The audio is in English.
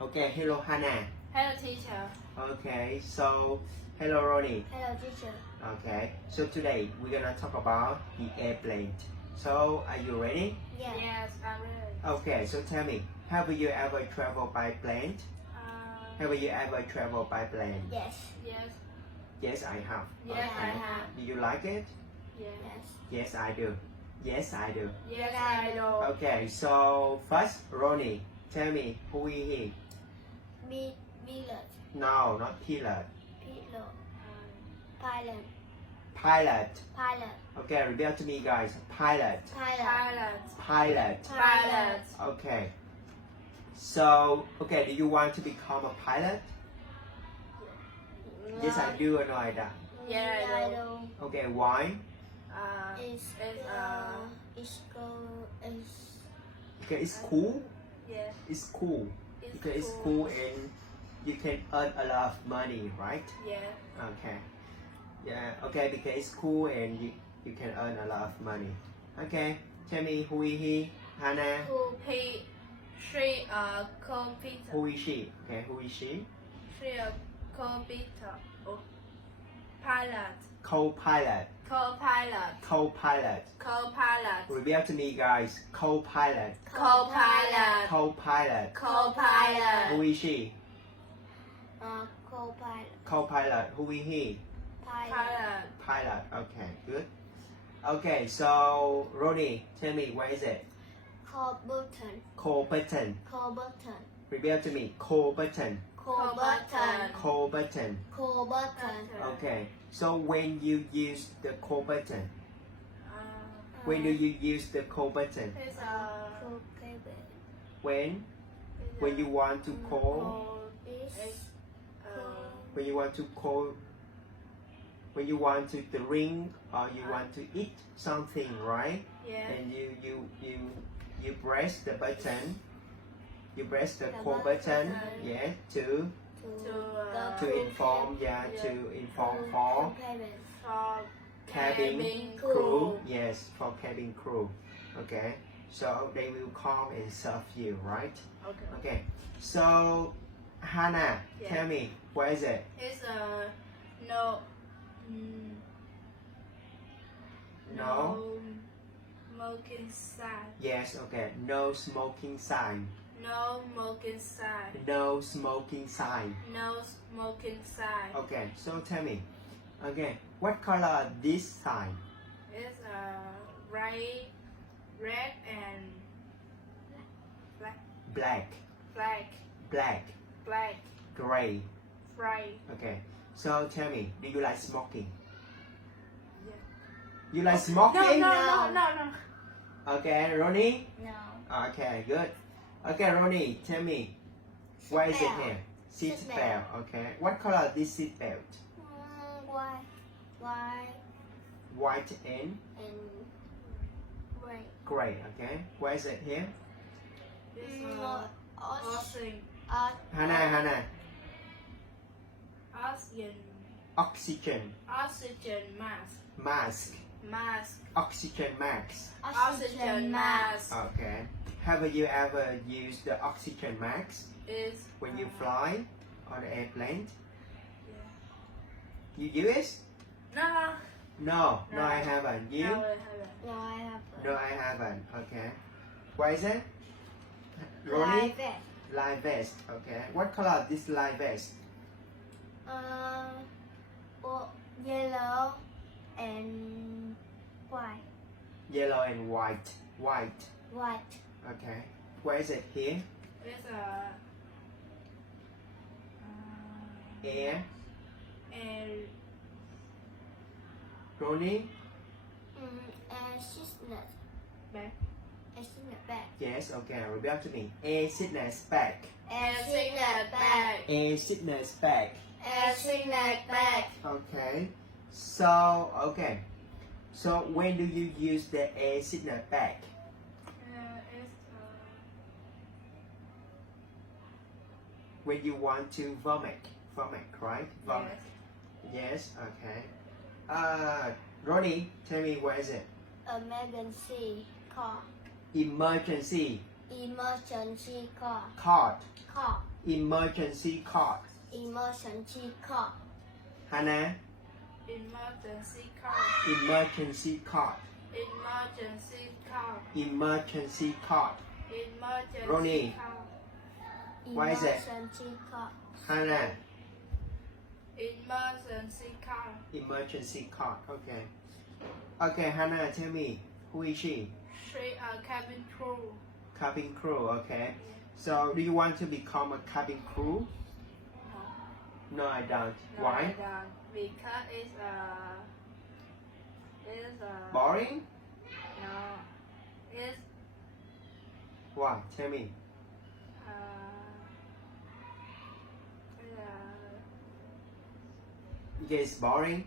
Okay, hello Hana. Hello teacher. Okay, so hello Ronnie. Hello, teacher. Okay, so today we're gonna talk about the airplane. So are you ready? Yeah. Yes, I'm ready. Okay, so tell me, have you ever traveled by plane? Have you ever traveled by plane? Yes. Yes. Yes, I have. Yes, I Okay. have. Do you like it? Yes. Yes, I do. Yes, I do. Yes, I know. Okay, so first, Ronnie, tell me who is he? Pilot. No, not pilot. Pilot. Pilot. Pilot. Pilot. Okay, repeat to me, guys. Pilot. Pilot. Pilot. Pilot. Okay. So, okay, do you want to become a pilot? Yes, I do. No, I don't. Yeah, I know. Okay, why? It's Okay, it's cool. Yeah. It's cool. Because it's cool and you can earn a lot of money, right? Yeah. Okay. Yeah, okay, because it's cool and you can earn a lot of money. Okay, tell me who is he? Hannah? She computer. Who is she? Okay, who is she? She computer. Oh. Pilot. Co-pilot. Co-pilot. Co-pilot. Co-pilot. Repeat to me, guys. Co-pilot. Co-pilot. Co-pilot. Co-pilot. Who is she? co-pilot. Co-pilot. Who is he? Pilot. Pilot. Okay, good. Okay, so Ronnie, tell me, where is it? Co-button. Co-button. Co-button. Repeat to me. Co-button. Co-button. Co-button. Co-button. Okay, so when you use the co-button, when do you use the co-button? It's When you want to call, when you want to call, when you want to drink or you want to eat something, right? yeah. And you press the button, you press the call button, yeah, to inform, yeah, to inform for For cabin cabin crew, crew. yes, for cabin crew. Okay, so they will come and serve you, right? Okay. Okay, so Hannah, Yeah. tell me, where is it? It's no. No? Smoking sign. Yes, okay, no smoking sign. No smoking sign. No smoking sign. No smoking sign. Okay, so tell me, okay, what color this sign? It's red and black. Black, Black. black, Black. gray. Fried. Okay, so tell me, do you like smoking? Yeah. You like smoking? No. Okay, Ronnie? No. Okay, good. Okay, Ronnie, tell me, where is it Seatbelt. here? Seat Seatbelt. belt. Okay, what color this seat belt? White. White White and and gray. gray. Okay, where is it here? It's Oxygen. Hannah. oxygen Oxygen mask. mask. Mask. Oxygen mask. Oxygen mask. Okay. Have you ever used the oxygen mask Is when you fly on the airplane? Yeah. You use? No. No, No. I haven't. You? No, I haven't. No, I have. No, I haven't. Okay. Where is it? Ronnie? Live vest. Live vest. Okay. What color this live vest? Yellow and white. Yellow and white. White. White. Okay. Where is it here? It's Air. and Ronnie? And sickness. back. And sickness back. Yes. Okay. Repeat to me. Air sickness back. And sickness back. Air sickness back. And sickness back. Okay. So okay. So when do you use the air sickness back? It's When you want to vomit. Vomit, right? Vomit. Yes. Okay. Ronnie, tell me where is it? Emergency call. Emergency. Emergency call. Card. Call. Emergency call. Emergency call. Hana. Emergency call. Emergency call. Emergency call. Emergency call. Emergency Rooney. call. Why is it? Emergency call. Hana. Emergency call. Emergency call. Okay. Okay, Hana, tell me, who is she? She a cabin crew. Cabin crew, okay. So, do you want to become a cabin crew? No, I don't. No, Why? I don't. Because it's Boring? no, it's Why? Tell me. uh, Yes, boring.